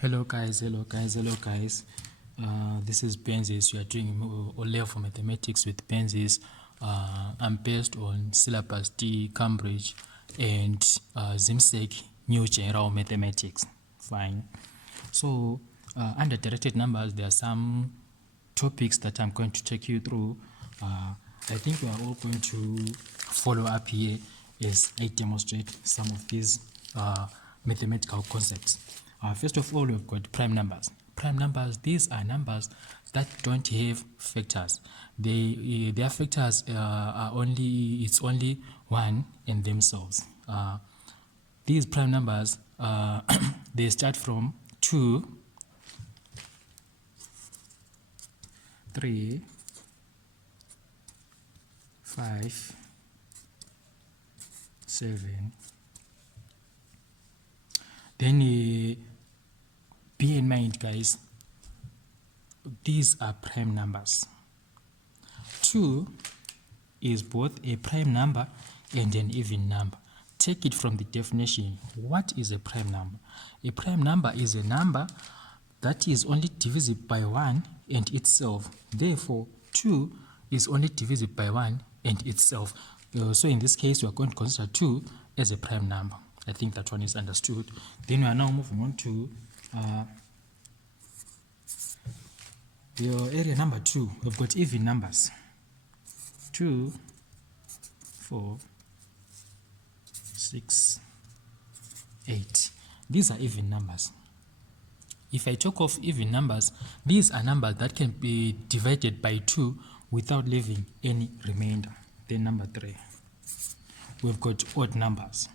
Hello guys. This is Benzis. You are doing O-level for Mathematics with Benzis. I'm based on syllabus D, Cambridge, and ZIMSEC, New General Mathematics. Fine. So under directed numbers, there are some topics that I'm going to take you through. I think we are all going to follow up here as I demonstrate some of these mathematical concepts. First of all, we've got prime numbers. Prime numbers, these are numbers that don't have factors. Their factors are only one in themselves. These prime numbers, they start from 2, 3, 5, 7. Then be in mind, guys, these are prime numbers. 2 is both a prime number and an even number. Take it from the definition. What is a prime number? A prime number is a number that is only divisible by 1 and itself. Therefore, 2 is only divisible by 1 and itself. So in this case, we are going to consider 2 as a prime number. I think that one is understood. Then we are now moving on to your area number 2. We've got even numbers. 2, 4, 6, 8. These are even numbers. If I talk of even numbers, these are numbers that can be divided by 2 without leaving any remainder. Then number 3, we've got odd numbers.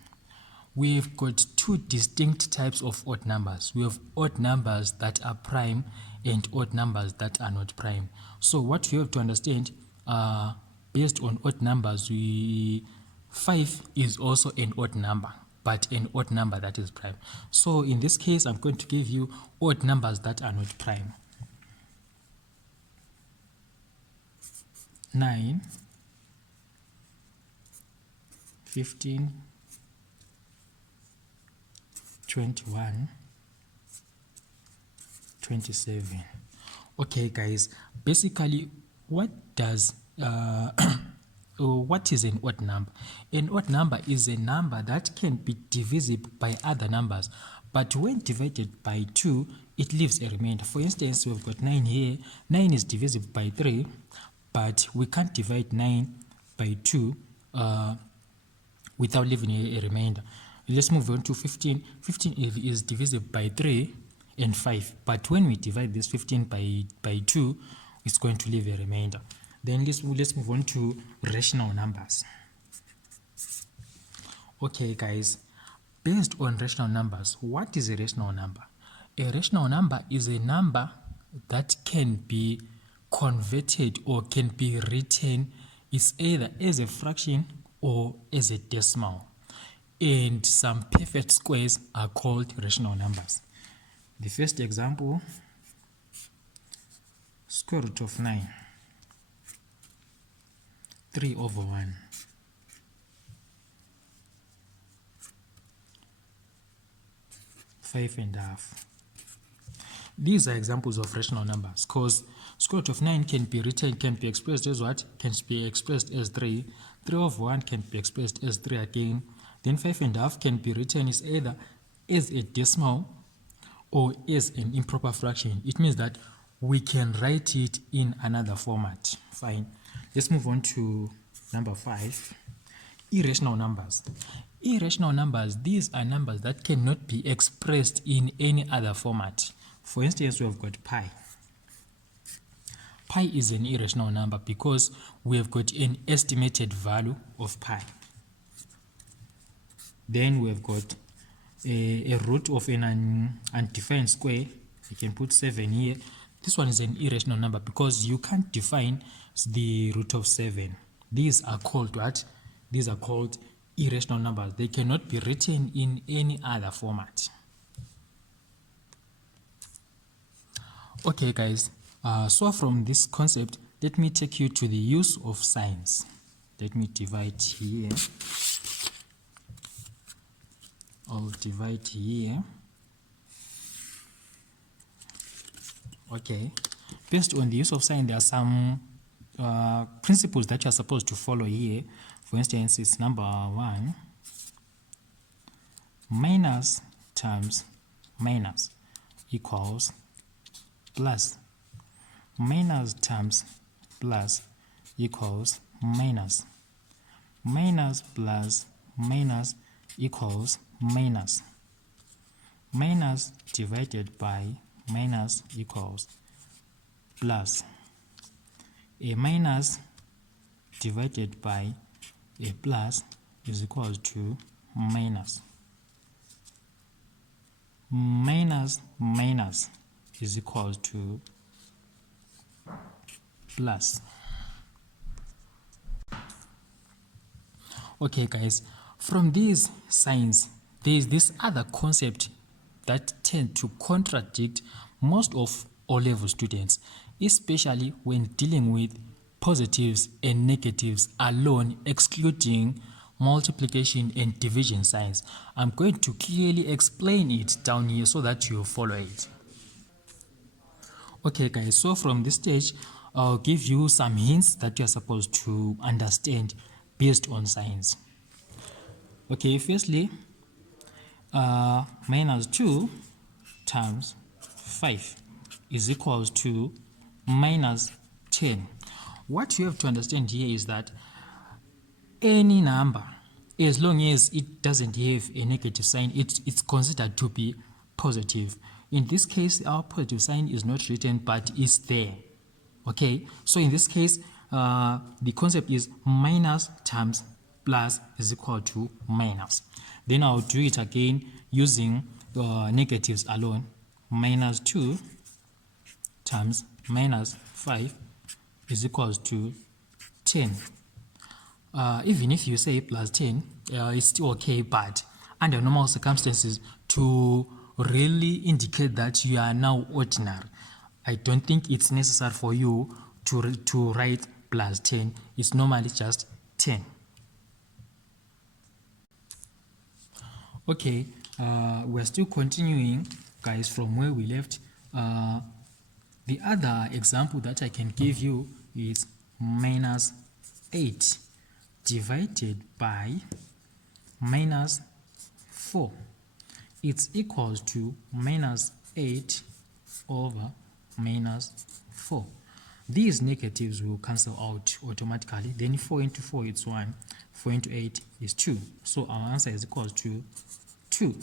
We've got two distinct types of odd numbers. We have odd numbers that are prime and odd numbers that are not prime. So what you have to understand, based on odd numbers, 5 is also an odd number, but an odd number that is prime. So in this case, I'm going to give you odd numbers that are not prime. 9, 15, 21, 27. Okay, guys, basically, what is an odd number? An odd number is a number that can be divisible by other numbers, but when divided by 2, it leaves a remainder. For instance, we've got 9 here. 9 is divisible by 3, but we can't divide 9 by 2 without leaving a remainder. Let's move on to 15. 15 is divisible by 3 and 5. But when we divide this 15 by 2, it's going to leave a remainder. Then let's move on to rational numbers. Okay, guys. Based on rational numbers, what is a rational number? A rational number is a number that can be converted or can be written. It's either as a fraction or as a decimal. And some perfect squares are called rational numbers. The first example, square root of 9, 3 over 1. 5.5. These are examples of rational numbers because square root of 9 can be written, can be expressed as what? Can be expressed as 3. 3 over 1 can be expressed as 3 again. Then 5.5 can be written as either as a decimal or as an improper fraction. It means that we can write it in another format. Fine. Let's move on to number 5. Irrational numbers. Irrational numbers, these are numbers that cannot be expressed in any other format. For instance, we have got pi. Pi is an irrational number because we have got an estimated value of pi. Then we've got a root of an undefined square. You can put 7 here. This one is an irrational number because you can't define the root of 7. These are called what? These are called irrational numbers. They cannot be written in any other format. Okay, guys. So from this concept, let me take you to the use of signs. Let me divide here. I'll divide here. Okay, based on the use of sign, there are some principles that you are supposed to follow here. For instance, it's number 1, minus times minus equals plus. Minus times plus equals minus. Minus plus minus equals minus. Minus divided by minus equals plus. A minus divided by a plus is equal to minus. Minus minus is equal to plus. Okay guys, from these signs, there is this other concept that tend to contradict most of O-level students, especially when dealing with positives and negatives alone, excluding multiplication and division signs. I'm going to clearly explain it down here so that you follow it. Okay guys, so from this stage, I'll give you some hints that you're supposed to understand based on signs. Okay, firstly, minus 2 times 5 is equals to minus 10. What you have to understand here is that any number, as long as it doesn't have a negative sign, it's considered to be positive. In this case, our positive sign is not written, but is there. Okay, so in this case, the concept is minus times plus is equal to minus. Then I'll do it again using negatives alone. Minus 2 times minus 5 is equals to 10. Even if you say plus 10, it's still okay, but under normal circumstances, to really indicate that you are now ordinary, I don't think it's necessary for you to write plus 10. It's normally just 10. Okay, we're still continuing, guys, from where we left. The other example that I can give you is minus 8 divided by minus 4. It's equals to minus 8 over minus 4. These negatives will cancel out automatically. Then 4 into 4 is 1. 4 into 8 is 2. So our answer is equals to 2.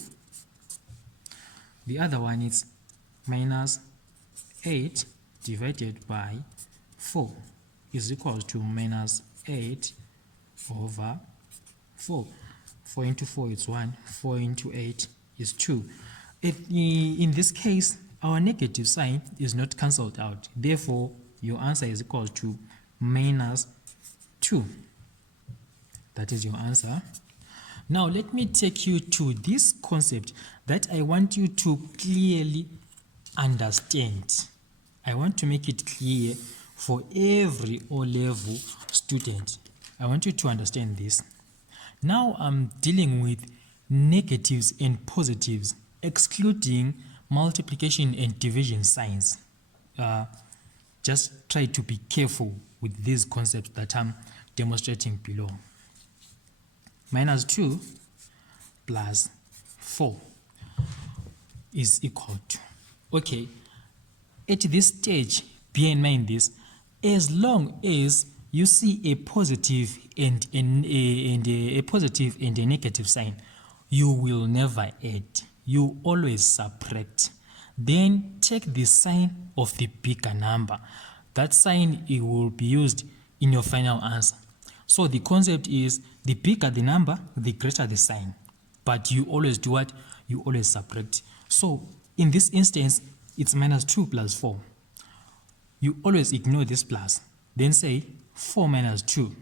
The other one is minus 8 divided by 4 is equals to minus 8 over 4. 4 into 4 is 1. 4 into 8 is 2. In this case, our negative sign is not cancelled out. Therefore, your answer is equal to minus 2. That is your answer. Now, let me take you to this concept that I want you to clearly understand. I want to make it clear for every O-level student. I want you to understand this. Now I'm dealing with negatives and positives, excluding multiplication and division signs. Just try to be careful with these concepts that I'm demonstrating below. Minus 2 plus 4 is equal to. Okay, at this stage, bear in mind this, as long as you see a positive and a positive and a negative sign, you will never add. You always subtract. Then take the sign of the bigger number. That sign, it will be used in your final answer. So the concept is, the bigger the number, the greater the sign. But you always do what? You always subtract. So in this instance, it's minus 2 plus 4. You always ignore this plus. Then say 4 minus 2.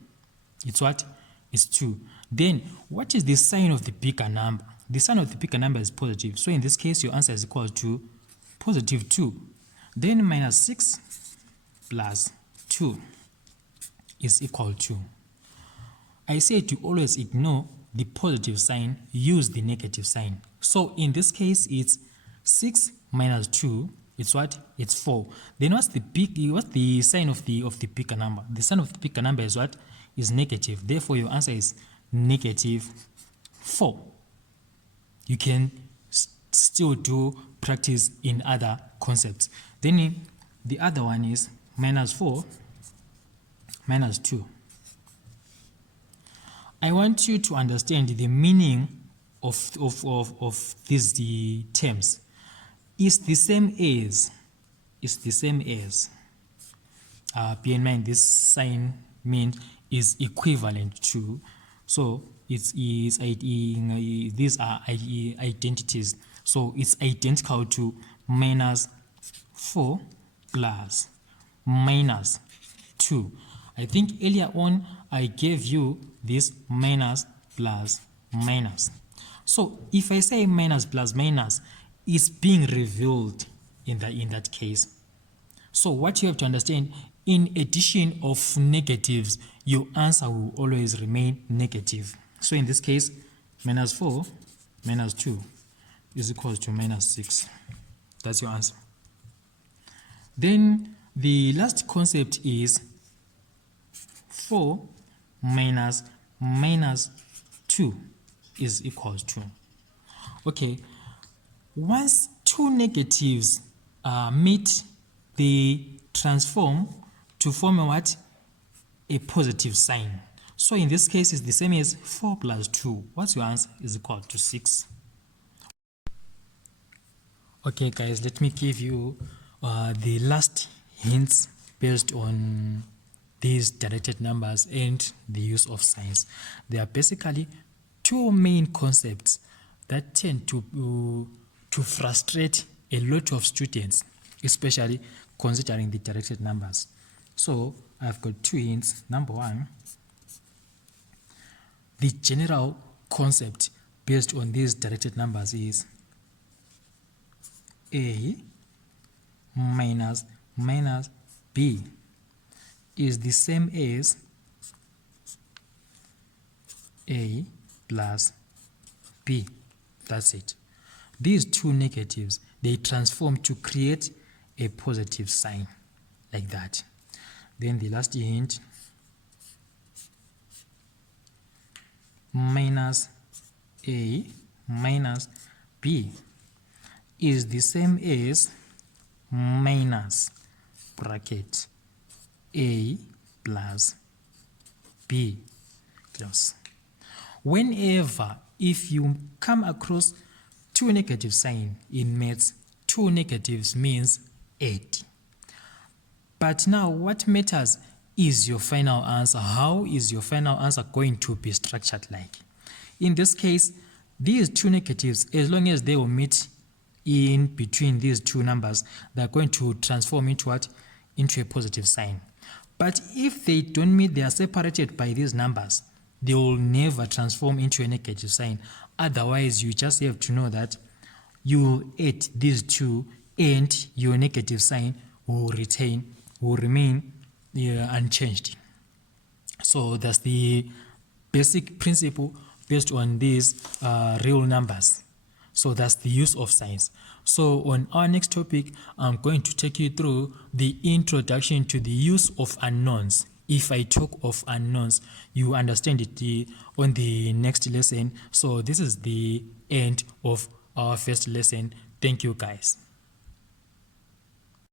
It's what? It's 2. Then what is the sign of the bigger number? The sign of the bigger number is positive. So in this case, your answer is equal to positive 2. Then minus 6 plus 2 is equal to. I said to always ignore the positive sign, use the negative sign. So in this case, it's 6 minus 2 It's what? It's 4. Then what's the sign of the bigger number? The sign of the bigger number is what? Is negative. Therefore, your answer is negative 4. You can still do practice in other concepts. Then the other one is minus 4 minus 2. I want you to understand the meaning of these terms. It's the same as, bear in mind this sign means is equivalent to, so these are identities, so it's identical to minus 4 plus minus 2. I think earlier on I gave you this minus plus minus. So if I say minus plus minus, it's being revealed in that case. So what you have to understand, in addition of negatives, your answer will always remain negative. So in this case, minus 4 minus 2 is equal to minus 6. That's your answer. Then the last concept is 4 minus minus 2 is equal to. Okay, once two negatives meet, they transform to form a what? A positive sign. So in this case, it's the same as 4 plus 2. What's your answer? Is equal to 6. Okay guys, let me give you the last hints based on these directed numbers and the use of signs. There are basically two main concepts that tend to frustrate a lot of students, especially considering the directed numbers. So I've got two hints. Number one, the general concept based on these directed numbers is A minus minus B is the same as A plus B. That's it. These two negatives, they transform to create a positive sign like that. Then the last hint, minus A minus B is the same as minus bracket A plus B close. Whenever, if you come across two negative signs in maths, two negatives means add. But now what matters is your final answer. How is your final answer going to be structured like? In this case, these two negatives, as long as they will meet in between these two numbers, they're going to transform into what? Into a positive sign. But if they don't meet, they are separated by these numbers, they will never transform into a negative sign. Otherwise, you just have to know that you will add these two and your negative sign will remain unchanged. So that's the basic principle based on these real numbers. So that's the use of signs. So on our next topic, I'm going to take you through the introduction to the use of unknowns. If I talk of unknowns, you understand it on the next lesson. So this is the end of our first lesson. Thank you guys.